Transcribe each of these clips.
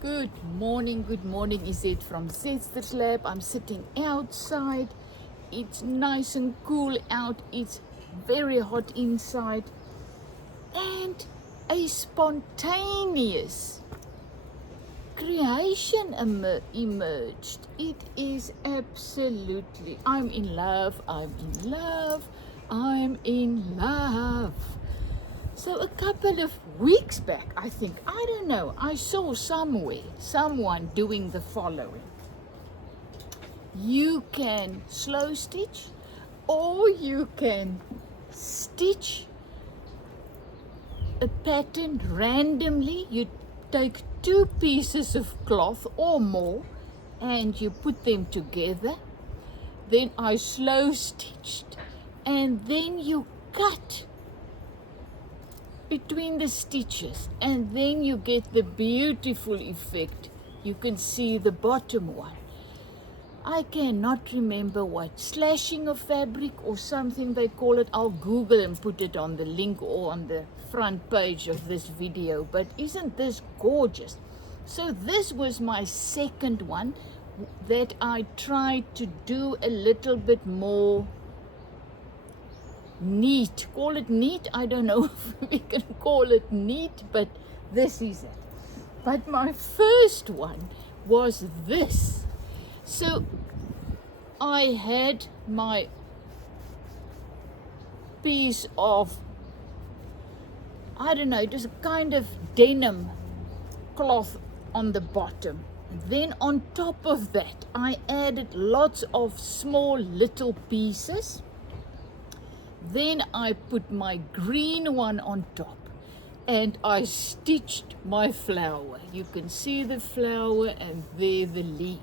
Good morning, is it from Zester's Lab. I'm sitting outside. It's nice and cool out. It's very hot inside. And a spontaneous creation emerged. It is absolutely, I'm in love. So a couple of weeks back, I think, I don't know, I saw somewhere, someone doing the following. You can slow stitch or you can stitch a pattern randomly. You take two pieces of cloth or more and you put them together. Then I slow stitched and then you cut between the stitches and then you get the beautiful effect. You can see the bottom one. I cannot remember what, slashing of fabric or something they call it. I'll Google and put it on the link or on the front page of this video. But isn't this gorgeous? So this was my second one that I tried to do a little bit more neat. Call it neat? I don't know if we can call it neat, but this is it. But my first one was this. So I had my piece of, I don't know, just a kind of denim cloth on the bottom. Then on top of that, I added lots of small little pieces. Then I put my green one on top and I stitched my flower. You can see the flower and there the leaf.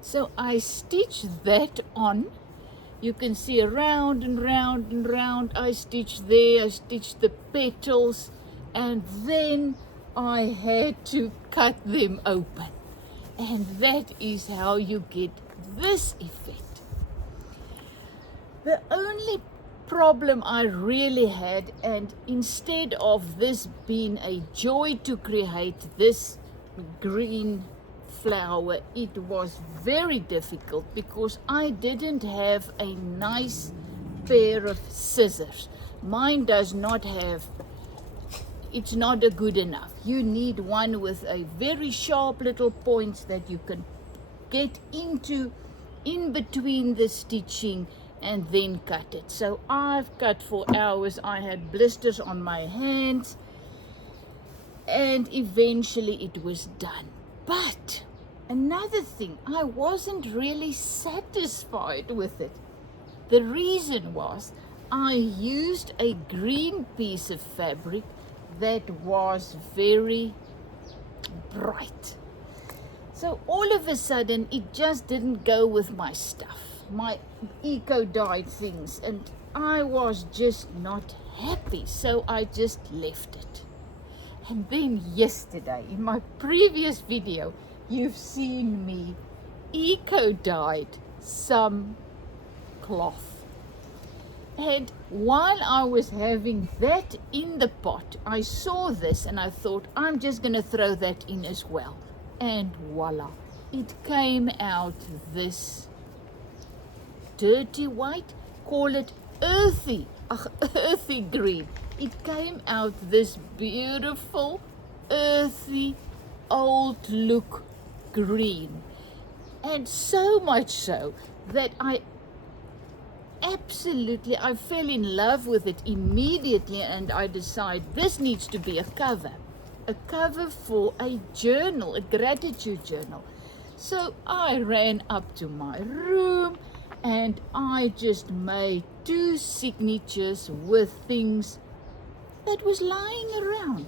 So I stitched that on. You can see around and round and round. I stitched there, I stitched the petals, and then I had to cut them open. And that is how you get this effect. The only problem I really had, and instead of this being a joy to create this green flower, it was very difficult because I didn't have a nice pair of scissors. Mine does not have, it's not a good enough. You need one with a very sharp little points that you can get into in between the stitching and then cut it. So I've cut for hours. I had blisters on my hands and eventually it was done. But another thing, I wasn't really satisfied with it. The reason was I used a green piece of fabric that was very bright. So all of a sudden it just didn't go with my stuff, my eco-dyed things, and I was just not happy, so I just left it. And then yesterday, in my previous video, you've seen me eco-dyed some cloth. And while I was having that in the pot, I saw this and I thought, I'm just going to throw that in as well. And voila, it came out this dirty white, call it earthy green. It came out this beautiful, earthy, old look green. And so much so that I fell in love with it immediately, and I decided this needs to be a cover for a journal, a gratitude journal. So I ran up to my room and I just made 2 signatures with things that was lying around.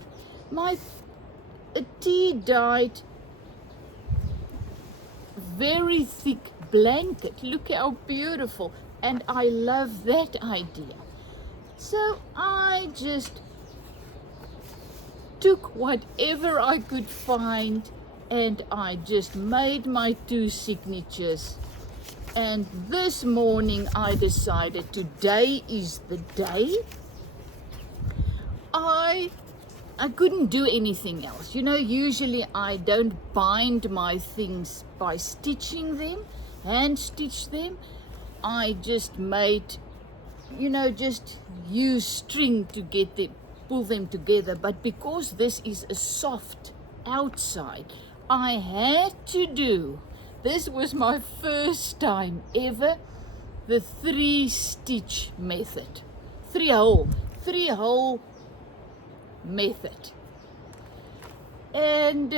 A tea-dyed, very thick blanket. Look how beautiful. And I love that idea. So I just took whatever I could find and I just made my 2 signatures. And this morning I decided today is the day. I I couldn't do anything else. You know, usually I don't bind my things by stitching them, hand stitch them. I just made, you know, just use string to get them, pull them together. But because this is a soft outside, I had to do, this was my first time ever, the 3-stitch method. 3-hole method. And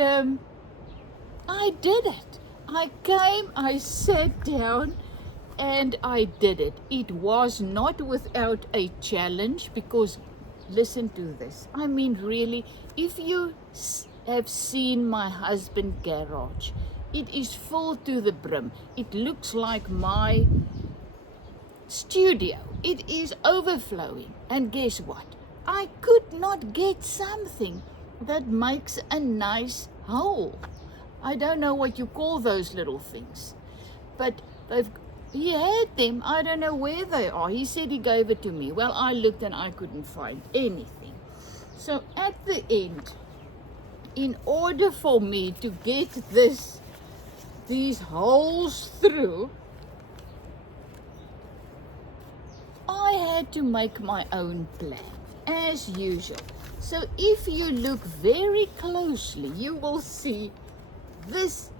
I did it. I came, I sat down, and I did it. It was not without a challenge, because listen to this. I mean, really, if you have seen my husband's garage, it is full to the brim. It looks like my studio. It is overflowing. And guess what? I could not get something that makes a nice hole. I don't know what you call those little things, but he had them. I don't know where they are. He said he gave it to me. Well, I looked and I couldn't find anything. So at the end, in order for me to get these holes through, I had to make my own plan, as usual. So if you look very closely, you will see this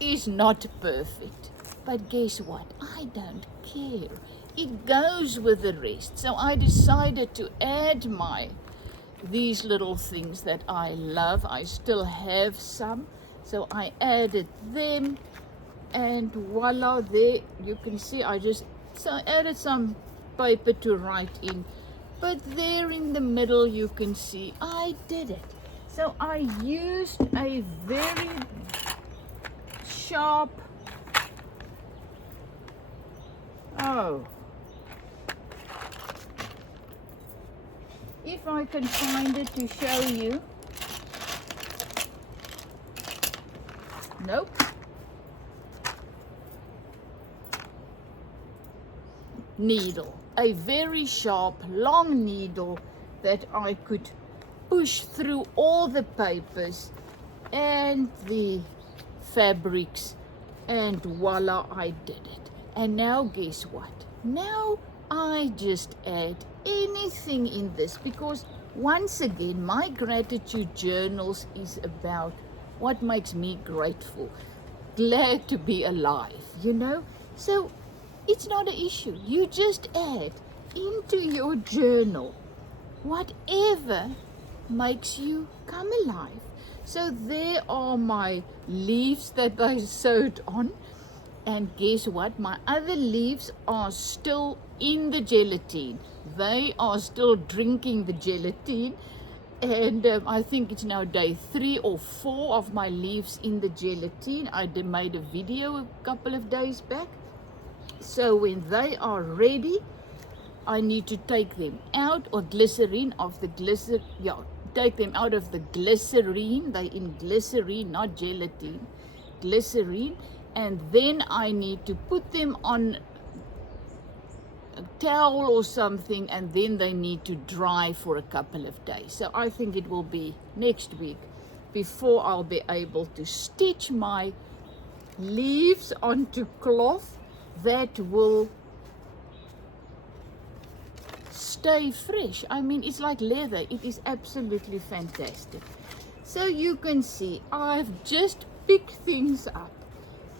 is not perfect. But guess what? I don't care. It goes with the rest. So I decided to add these little things that I love. I still have some. So I added them, and voila, there you can see I added some paper to write in. But there in the middle you can see I did it. So I used a very sharp, if I can find it to show you. Nope. Needle, a very sharp, long needle that I could push through all the papers and the fabrics, and voila, I did it. And now guess what? Now I just add anything in this, because once again, my gratitude journals is about what makes me grateful, glad to be alive, you know? So it's not an issue. You just add into your journal whatever makes you come alive. So there are my leaves that I sewed on. And guess what? My other leaves are still in the gelatine. They are still drinking the gelatine. And I think it's now day 3 or 4 of my leaves in the gelatine. I made a video a couple of days back. So when they are ready, I need to take them out, or glycerine of the glycerine. Yeah, take them out of the glycerine. They in glycerine, not gelatine. Glycerine. And then I need to put them on a towel or something, and then they need to dry for a couple of days. So I think it will be next week before I'll be able to stitch my leaves onto cloth that will stay fresh. I mean, it's like leather. It is absolutely fantastic. So you can see I've just picked things up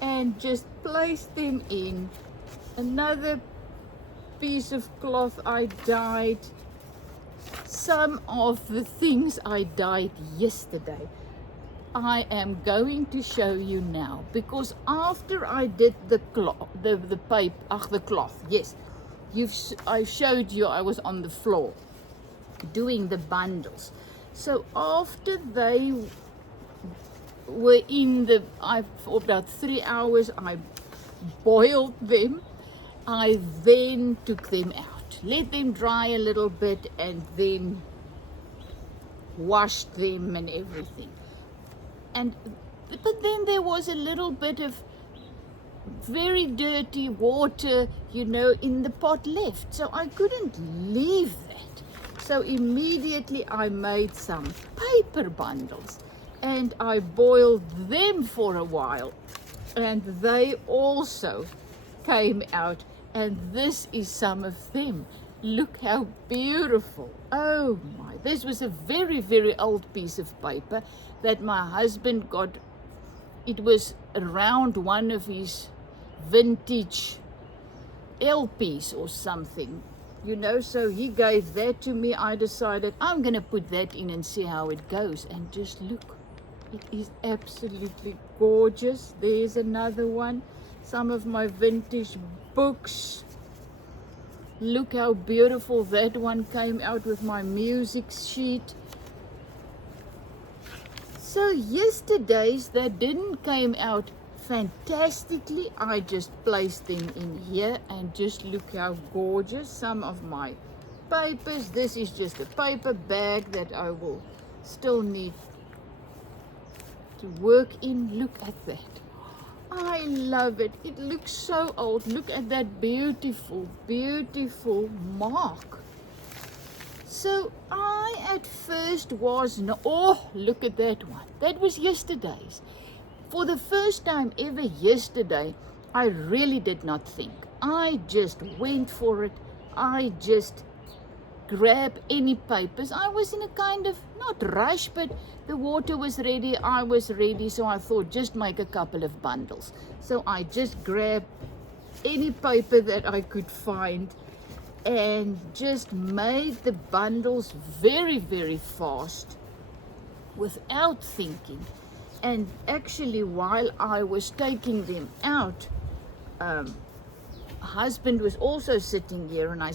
and just placed them in. Another piece of cloth I dyed. Some of the things I dyed yesterday, I am going to show you now, because after I did the cloth, the cloth, yes, I showed you I was on the floor doing the bundles. So after they were in for about 3 hours, I boiled them. I then took them out, let them dry a little bit, and then washed them and everything. But then there was a little bit of very dirty water, you know, in the pot left. So I couldn't leave that. So immediately I made some paper bundles and I boiled them for a while, and they also came out, and this is some of them. Look how beautiful. Oh my, this was a very, very old piece of paper that my husband got. It was around one of his vintage LPs or something, you know, so he gave that to me. I decided I'm going to put that in and see how it goes, and just look, it is absolutely gorgeous. There's another one, some of my vintage books. Look how beautiful that one came out with my music sheet. So yesterday's that didn't came out fantastically. I just placed them in here, and just look how gorgeous. Some of my papers. This is just a paper bag that I will still need to work in. Look at that. I love it. It looks so old. Look at that beautiful, beautiful mark. So I at first was no, oh, look at that one. That was yesterday's. For the first time ever yesterday, I really did not think. I just went for it. I just grabbed any papers. I was in a kind of, not rush, but the water was ready. I was ready. So I thought, just make a couple of bundles. So I just grabbed any paper that I could find and just made the bundles very, very fast without thinking. And actually, while I was taking them out, husband was also sitting here, and I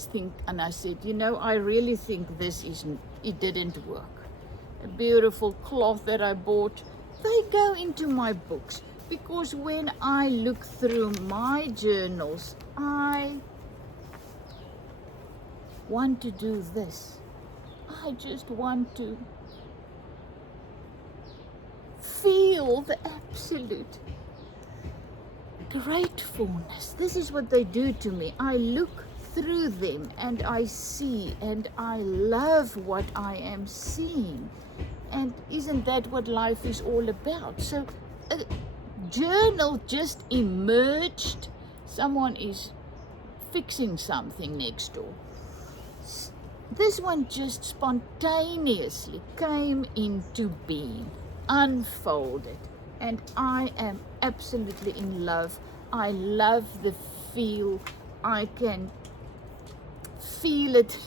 said, you know, I really think it didn't work. A beautiful cloth that I bought, they go into my books, because when I look through my journals, I want to do this. I just want to feel the absolute gratefulness. This is what they do to me. I look through them and I see, and I love what I am seeing. And isn't that what life is all about? So a journal just emerged. Someone is fixing something next door. This one just spontaneously came into being, unfolded, and I am absolutely in love. I love the feel. I can feel it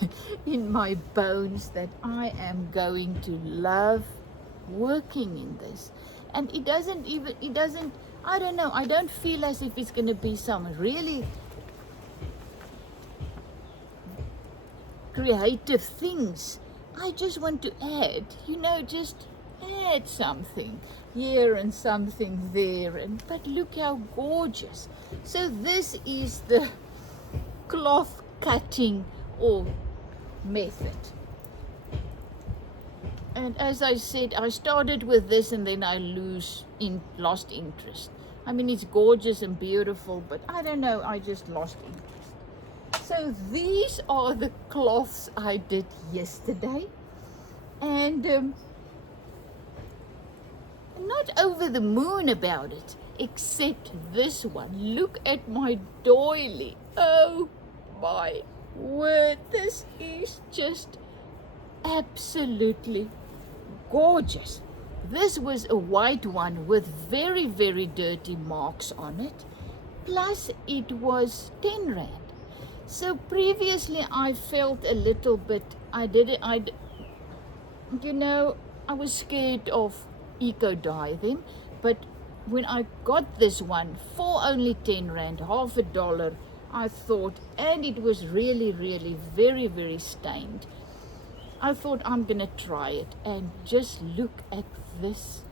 in my bones that I am going to love working in this. And it doesn't, I don't know, I don't feel as if it's going to be some really creative things. I just want to add, you know, just add something here and something there, but look how gorgeous. So this is the cloth cutting or method. And as I said, I started with this and then I lost interest. I mean, it's gorgeous and beautiful, but I don't know, I just lost interest. So these are the cloths I did yesterday, and not over the moon about it, except this one. Look at my doily. Oh my word, this is just absolutely gorgeous. This was a white one with very, very dirty marks on it, plus it was 10 rand. So previously I felt a little bit, you know, I was scared of eco-dye them, but when I got this one for only 10 rand, half a dollar, I thought, and it was really, really very, very stained, I thought I'm gonna try it. And just look at this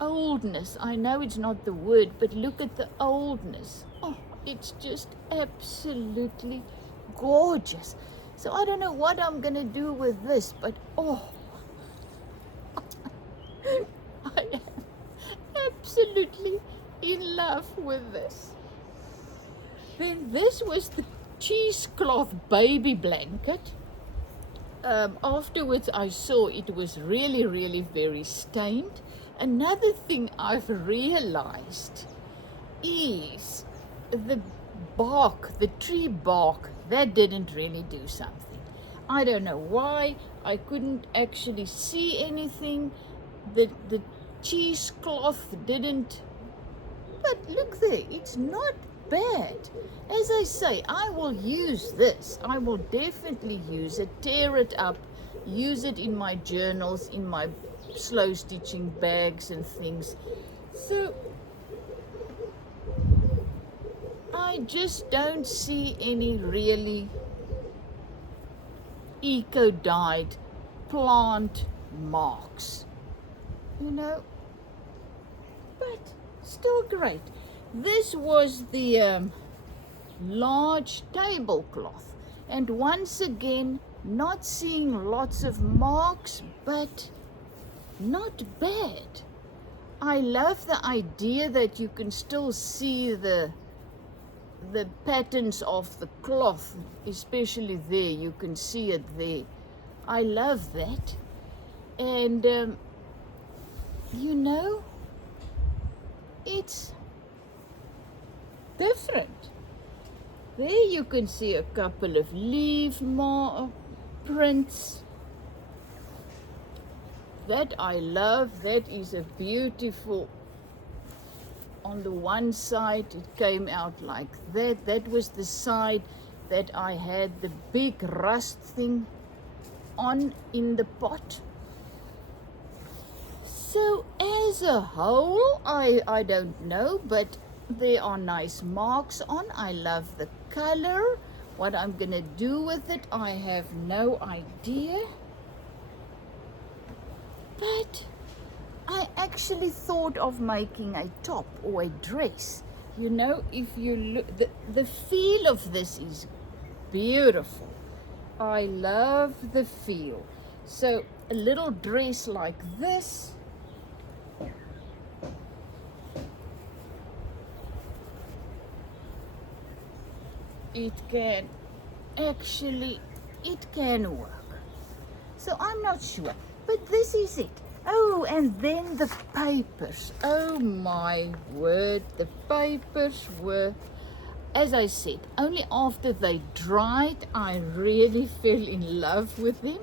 oldness. I know it's not the word, but look at the oldness. Oh, it's just absolutely gorgeous. So I don't know what I'm gonna do with this, but oh, I am absolutely in love with this. Then this was the cheesecloth baby blanket. afterwards I saw it was really, really very stained. Another thing I've realized is the bark, the tree bark, that didn't really do something. I don't know why. I couldn't actually see anything. The cheesecloth didn't. But look there, it's not bad. As I say, I will use this. I will definitely use it, tear it up, use it in my journals, in my slow stitching bags and things. So I just don't see any really eco-dyed plant marks, you know, but still great. This was the large tablecloth, and once again, not seeing lots of marks, but not bad. I love the idea that you can still see the patterns of the cloth, especially there. You can see it there. I love that. And you know, it's different. There you can see a couple of leaf prints. That I love. That is a beautiful. On the one side it came out like that. That was the side that I had the big rust thing on in the pot. So as a whole, I don't know, but there are nice marks on. I love the color. What I'm gonna do with it, I have no idea. But I actually thought of making a top or a dress. You know, if you look, the feel of this is beautiful. I love the feel. So a little dress like this. It can work. So I'm not sure, but this is it. Oh, and then the papers. Oh my word, the papers were, as I said, only after they dried, I really fell in love with them.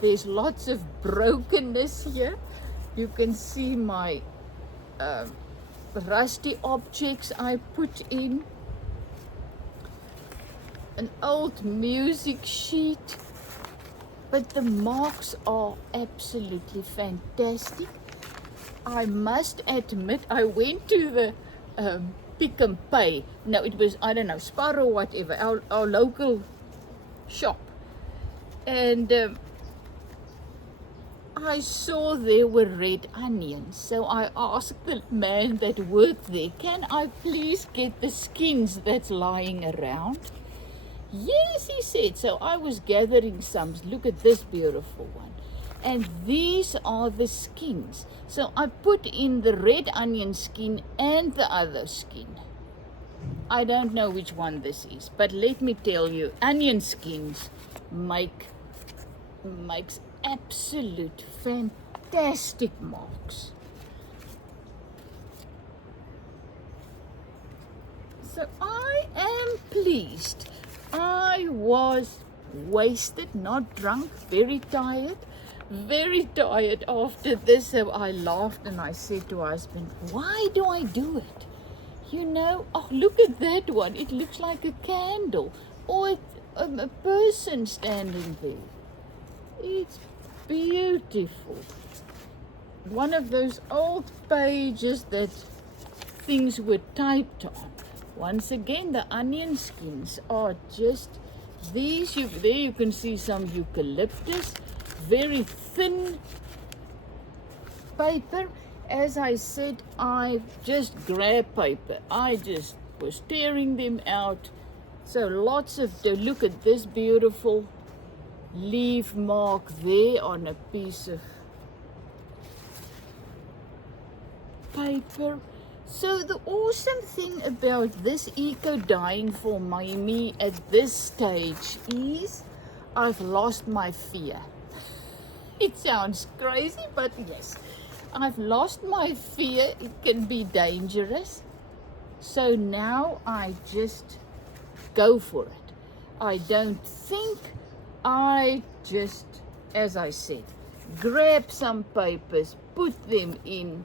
There's lots of brokenness here. You can see my rusty objects I put in. An old music sheet. But the marks are absolutely fantastic. I must admit, I went to the Pick and Pay. No, it was, I don't know, Spar or whatever, our local shop. And I saw there were red onions. So I asked the man that worked there, can I please get the skins that's lying around? Yes, he said. So I was gathering some. Look at this beautiful one. And these are the skins. So I put in the red onion skin and the other skin. I don't know which one this is, but let me tell you, onion skins makes absolute fantastic marks. So I am pleased. I was wasted, not drunk, very tired after this. So I laughed and I said to my husband, why do I do it? You know, oh, look at that one. It looks like a candle or a person standing there. It's beautiful. One of those old pages that things were typed on. Once again, the onion skins are just these. There you can see some eucalyptus, very thin paper. As I said, I just grabbed paper. I just was tearing them out. So lots of, look at this beautiful leaf mark there on a piece of paper. So the awesome thing about this eco dyeing for me at this stage is I've lost my fear. It sounds crazy, but yes, I've lost my fear. It can be dangerous. So now I just go for it. I don't think, I just, as I said, grab some papers, put them in,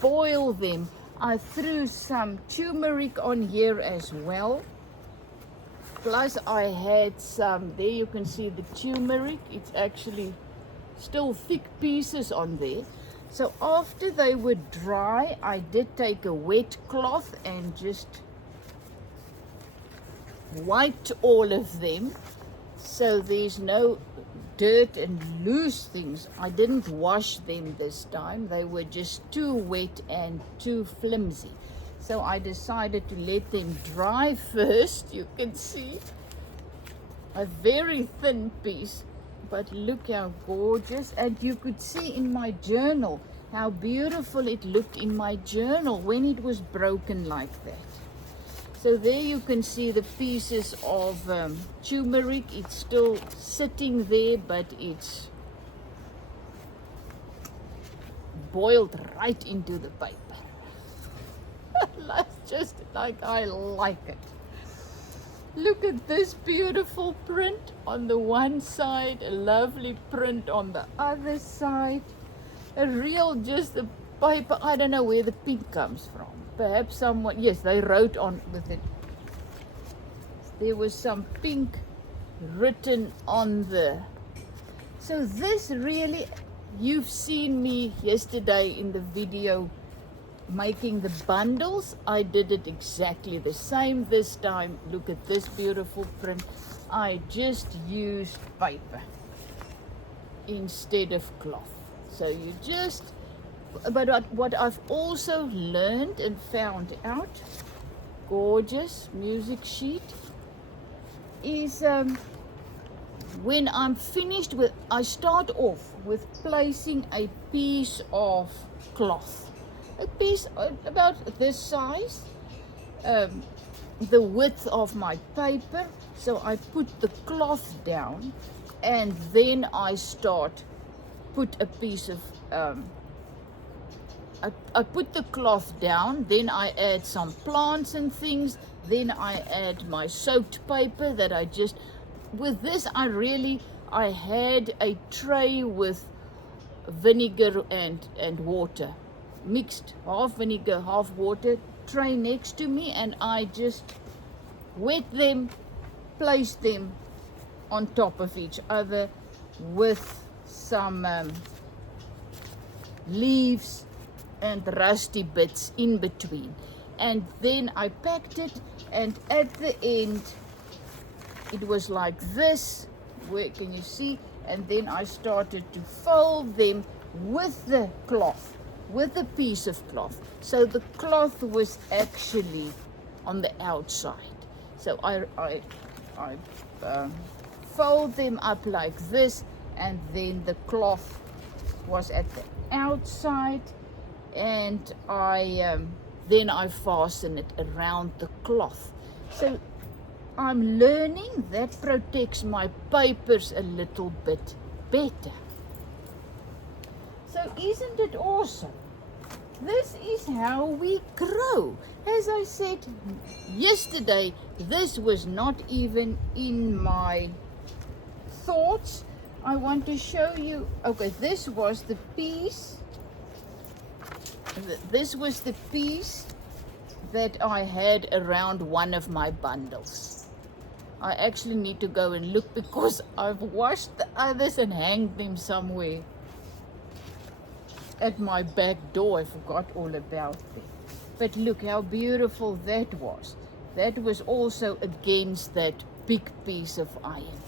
boil them. I threw some turmeric on here as well. Plus I had some, there you can see the turmeric. It's actually still thick pieces on there. So after they were dry, I did take a wet cloth and just wiped all of them so there's no dirt and loose things. I didn't wash them this time. They were just too wet and too flimsy. So I decided to let them dry first. You can see a very thin piece, but look how gorgeous. And you could see in my journal how beautiful it looked in my journal when it was broken like that. So there you can see the pieces of turmeric. It's still sitting there, but it's boiled right into the paper. That's just like I like it. Look at this beautiful print on the one side, a lovely print on the other side. A real, just the paper, I don't know where the pink comes from. Perhaps someone, yes, they wrote on with it. There was some pink written on the, so this really, you've seen me yesterday in the video making the bundles. I did it exactly the same this time. Look at this beautiful print. I just used paper instead of cloth. So you just, but what I've also learned and found out, gorgeous music sheet, is when I'm finished with, I start off with placing a piece of cloth, a piece about this size, the width of my paper. So I put the cloth down and then I put a piece of, I put the cloth down, then I add some plants and things, then I add my soaked paper that I just, with this I had a tray with vinegar and water, mixed, half vinegar, half water, tray next to me, and I just wet them, place them on top of each other with some leaves and rusty bits in between, and then I packed it, and at the end it was like this. Where can you see? And then I started to fold them with the cloth, with a piece of cloth, so the cloth was actually on the outside. So I fold them up like this, and then the cloth was at the outside, and then I fasten it around the cloth. So I'm learning that protects my papers a little bit better. So isn't it awesome? This is how we grow. As I said yesterday, this was not even in my thoughts. I want to show you, okay, this was the piece. This was the piece that I had around one of my bundles. I actually need to go and look because I've washed the others and hanged them somewhere at my back door. I forgot all about them. But look how beautiful that was. That was also against that big piece of iron.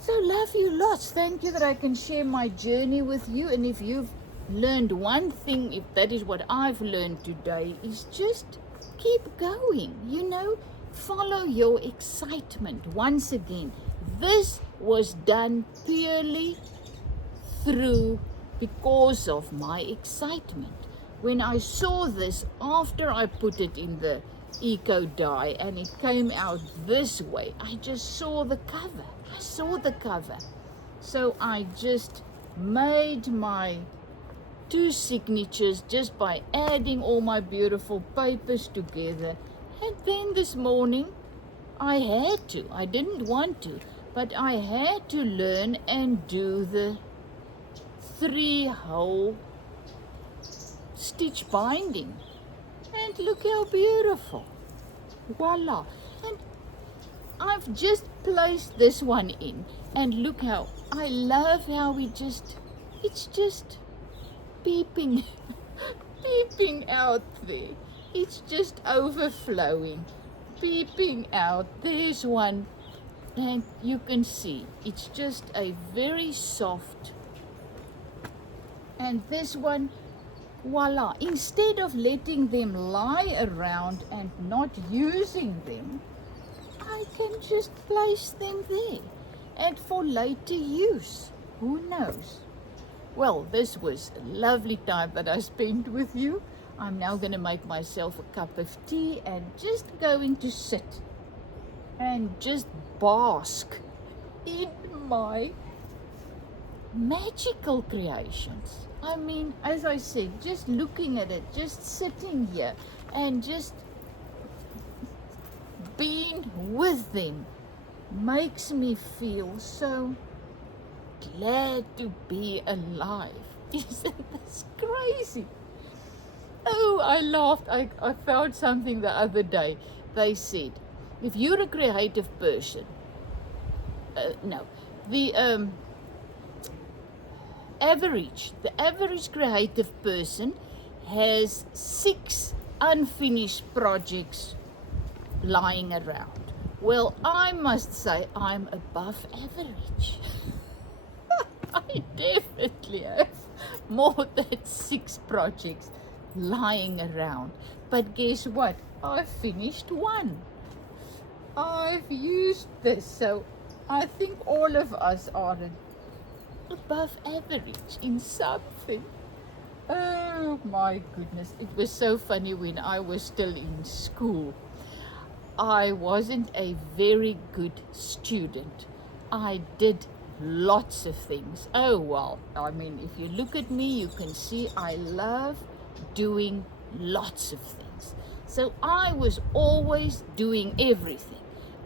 So love you lots. Thank you that I can share my journey with you. And if you've learned one thing, if that is what I've learned today, is just keep going, you know, follow your excitement. Once again, this was done purely because of my excitement. When I saw this, after I put it in the eco dye, and it came out this way. I just saw the cover. I saw the cover. So I just made my 2 signatures just by adding all my beautiful papers together. And then this morning I had to. I didn't want to, but I had to learn and do the 3-hole stitch binding. And look how beautiful. Voila. And I've just placed this one in, and look how I love how it's just peeping peeping out there. It's just overflowing, peeping out. There's one, and you can see it's just a very soft. And this one, voila, instead of letting them lie around and not using them, I can just place them there, and for later use, who knows. Well, this was a lovely time that I spent with you. I'm now going to make myself a cup of tea and just going to sit and just bask in my magical creations. I mean, as I said, just looking at it, just sitting here and just being with them makes me feel so glad to be alive. Isn't this crazy? Oh, I laughed. I found something the other day. They said, if you're a creative person, the average creative person has 6 unfinished projects lying around. Well, I must say I'm above average. I definitely have more than 6 projects lying around. But guess what? I finished one. I've used this, so I think all of us are above average in something. Oh my goodness, it was so funny when I was still in school. I wasn't a very good student. I did lots of things. Oh well, I mean, if you look at me, you can see I love doing lots of things. So I was always doing everything.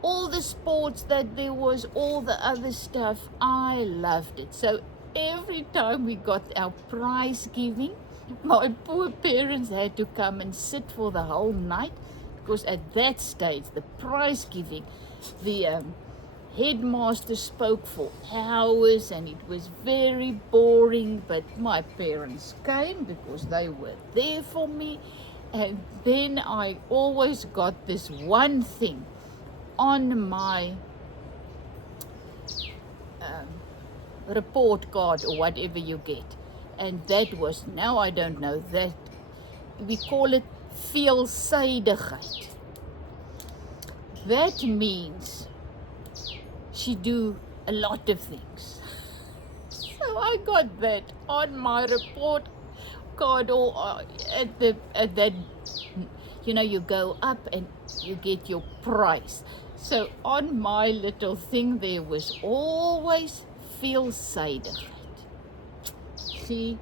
All the sports that there was, all the other stuff, I loved it. So every time we got our prize giving, my poor parents had to come and sit for the whole night, because at that stage, the prize giving, the headmaster spoke for hours and it was very boring, but my parents came because they were there for me. And then I always got this one thing on my report card or whatever you get, and that was, now I don't know, that we call it veelzijdigheid. That means she do a lot of things. So I got that on my report card, or at that, you know, you go up and you get your prize. So on my little thing there was always veelzijdigheid. She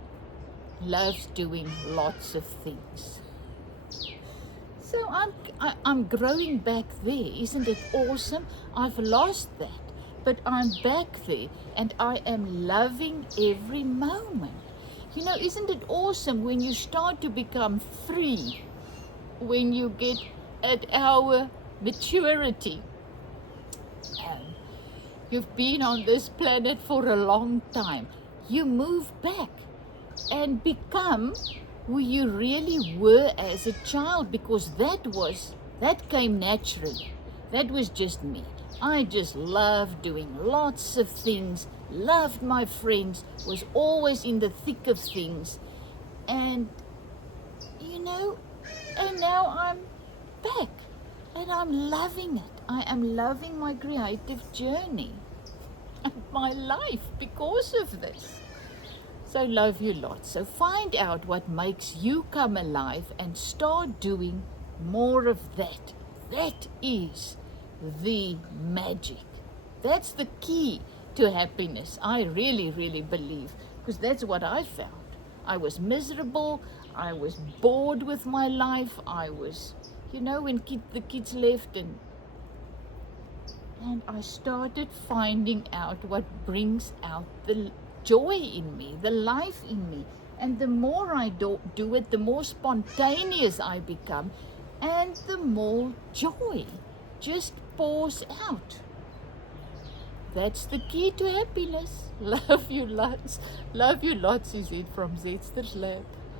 loves doing lots of things. So I'm growing back there. Isn't it awesome? I've lost that, but I'm back there and I am loving every moment. You know, isn't it awesome when you start to become free, when you get at our maturity? You've been on this planet for a long time. You move back and become who you really were as a child, because that came naturally. That was just me. I just loved doing lots of things, loved my friends, was always in the thick of things. And, you know, and now I'm back and I'm loving it. I am loving my creative journey and my life because of this. So love you lots. So find out what makes you come alive and start doing more of that. That is the magic. That's the key to happiness. I really, really believe, because that's what I found. I was miserable. I was bored with my life. I was, when the kids left, and I started finding out what brings out the joy in me, the life in me. And the more I do it, the more spontaneous I become, and the more joy just pours out. That's the key to happiness. Love you lots. Love you lots, is it from Zetster's Lab.